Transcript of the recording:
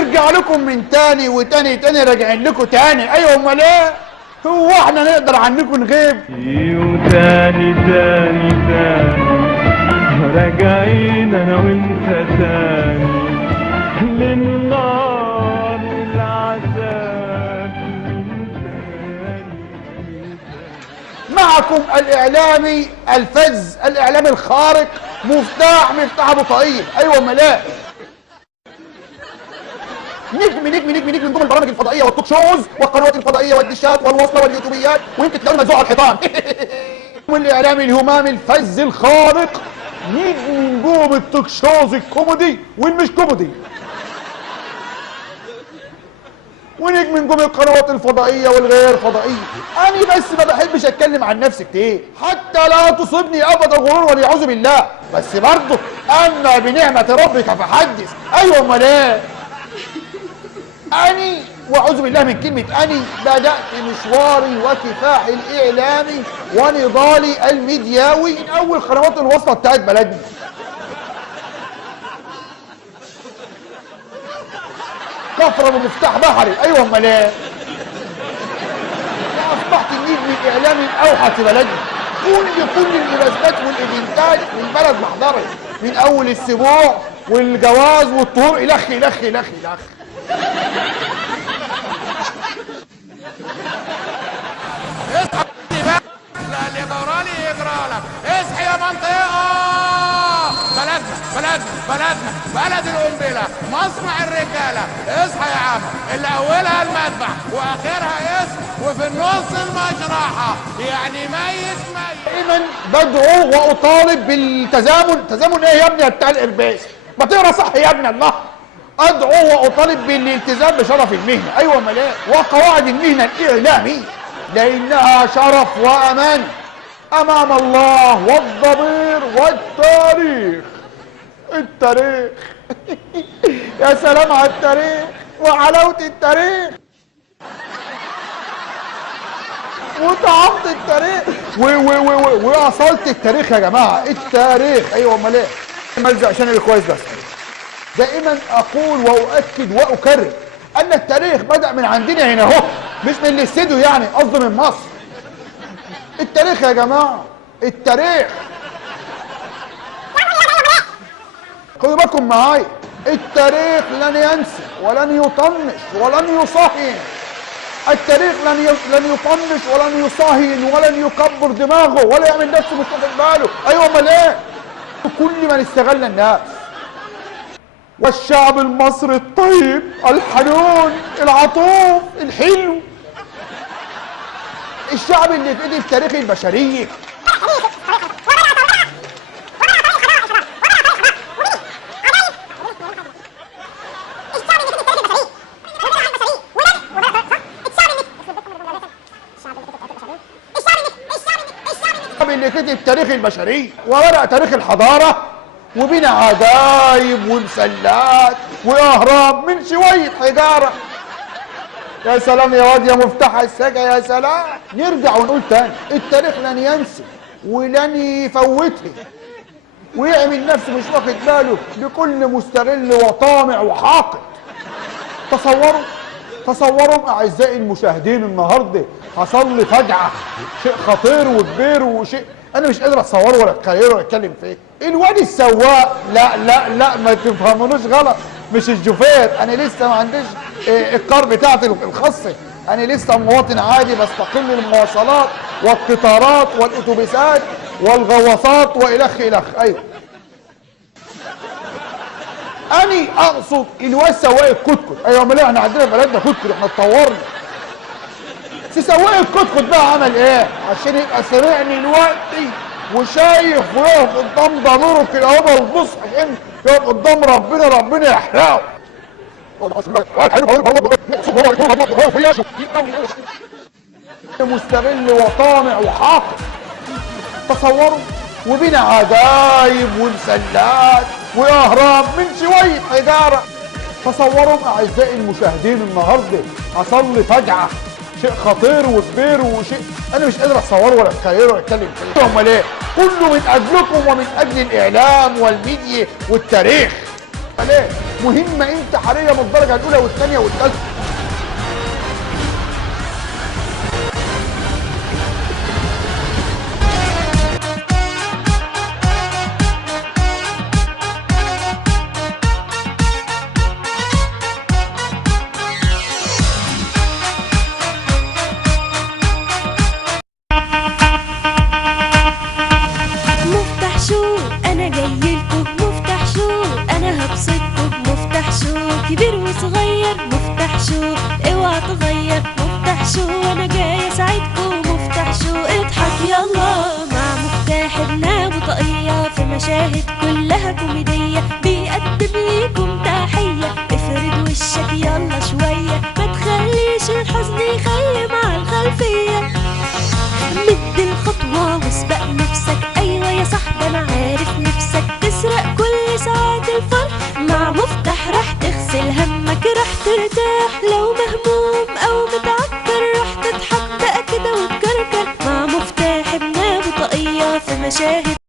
نرجع لكم من تاني وتاني تاني راجعين لكم تاني. ايوه امال ايه؟ هو احنا نقدر عنكم نغيب؟ وتاني تاني تاني راجعين انا وانت تاني للنار والعذاب من تاني. معكم الاعلامي الفز، الاعلامي الخارق، مفتاح ابو طاقية. ايوه امال ايه؟ نجم نجوم البرامج الفضائيه والتوك شوز والقنوات الفضائيه والدشات والوصله واليوتيوبيات، ويمكن تلاقونا ملزوق على الحيطان. والاعلامي الهمامي الفز الخارق، نجم نجوم التوك شوز الكوميدي والمش كوميدي، ونجم نجوم القنوات الفضائيه والغير فضائيه. انا بس ما بحبش اتكلم عن نفسي كتير حتى لا تصيبني ابدا غرور والعياذ بالله، بس برضه اما بنعمه ربك فحدث. ايوه امال ايه؟ أني وأعوذ بالله من كلمة أني بدأت مشواري وكفاحي الإعلامي ونضالي الميدياوي من أول قنوات الوصلة بتاعت بلدنا. كفرة بمفتاح بحري. أيوه أمال إيه؟ وأصبحت النجم الإعلامي الأوحد في بلدنا. كل المناسبات والإيفنتات والبلد محضرة، من أول السبوع والجواز والطهور إلخ. اصحى بقى، لا اللي جرالي يجرالك. اصحى يا منطقة، بلدنا بلد القنبلة، مصنع الرجالة. اصحى يا عم، اللي اولها المذبح واخرها اسم وفي النص المجرحة، يعني ميت. دايما بدعو واطالب بالتزامن. تزامن ايه يا ابني يا بتاع القرباس؟ ما تقرا صح يا ابني الله. ادعو واطالب بالالتزام بشرف المهنه. ايوه امال ايه؟ وقواعد المهنه الاعلاميه، لانها شرف وامان امام الله والضمير والتاريخ. التاريخ. يا سلام على التاريخ وحلاوه التاريخ وطعامة التاريخ واصالة التاريخ يا جماعه. التاريخ. ايوه امال ايه؟ ملزق عشان الكويس ده. دائما اقول واؤكد واكرر ان التاريخ بدأ من عندنا هنا اهو، مش من الاستديو، يعني قصدي من مصر. التاريخ يا جماعه، التاريخ. خدوا بالكم معايا، التاريخ لن ينسى ولن يطنش ولن يصهين. التاريخ لن يطنش ولن يصهين ولن يكبر دماغه ولا يعمل نفسه مش واخد باله. ايوه امال ايه؟ كل من استغل الناس. والشعب المصري الطيب الحنون العطوف الحلو، الشعب اللي في ايد التاريخ البشريه. اللي كتب تاريخ البشريه وورق تاريخ الحضاره، وبين عجايب ومسلات واهرام من شويه حجاره. يا سلام يا واد يا مفتاح السجا، يا سلام. نرجع ونقول تاني، التاريخ لن ينسى ولن يفوته ويعمل نفسه مش واخد باله بكل مستغل وطامع وحاقد. تصوروا اعزائي المشاهدين، النهارده حصل لي فجعه، شيء خطير وكبير وشيء انا مش قادر اتصوره ولا اتخيله ولا اتكلم فيه. الواد السواق، لا ما تفهمونوش غلط، مش الشوفير. انا لسه ما عنديش الكار بتاعتي الخاصه، انا لسه مواطن عادي بستقل المواصلات والقطارات والاتوبيسات والغواصات والخ. ايوه، اني اقصد الواد سواق الكتكوت. ايوه امال احنا عندنا في بلدنا كتكوت، احنا اتطورنا. سواق الكتكوت بقى عمل ايه عشان يبقى سامعني دلوقتي وشايف ويقف قدام ضميره كده اهو ملبوس، عشان يقف قدام ربنا يحرقه. مستغل وطامع وحاقد. تصوروا، وبين عجايب ومسلات واهرام من شويه حجاره. تصوروا اعزائي المشاهدين، النهارده حصل لي فجعه، شيء خطير وكبير وشيء انا مش قادر اتصوره ولا اتخيله ولا اتكلم فيه. امال ايه؟ كله من اجلكم ومن اجل الاعلام والميديا والتاريخ. ملاك، مهمه انتحاريه من الدرجه الاولى والثانيه والثالثه. مفتاح شو انا جايلكوا، مفتاح شو انا هبسطكوا، مفتاح شو كبير وصغير، مفتاح شو اوعى تغير، مفتاح شو انا جاي اساعدكوا، مفتاح شو اضحك يلا مع مفتاح ابن ابو طاقية، في مشاهد كلها كوميدية بيقدم ليكم تحية، افرد وشك يلا شوية، ما تخليش الحزن يخيم على الخلفية، مد الخطوة واسبق نفسك، أيوة يا صاحبي أنا عارف نفسك تسرق كل ساعات الفرح، مع مفتاح راح تغسل همك، راح ترتاح لو مهموم أو متعكر، راح تضحك بقى كده وتكركر، مع مفتاح ابن أبو طاقية في مشاهد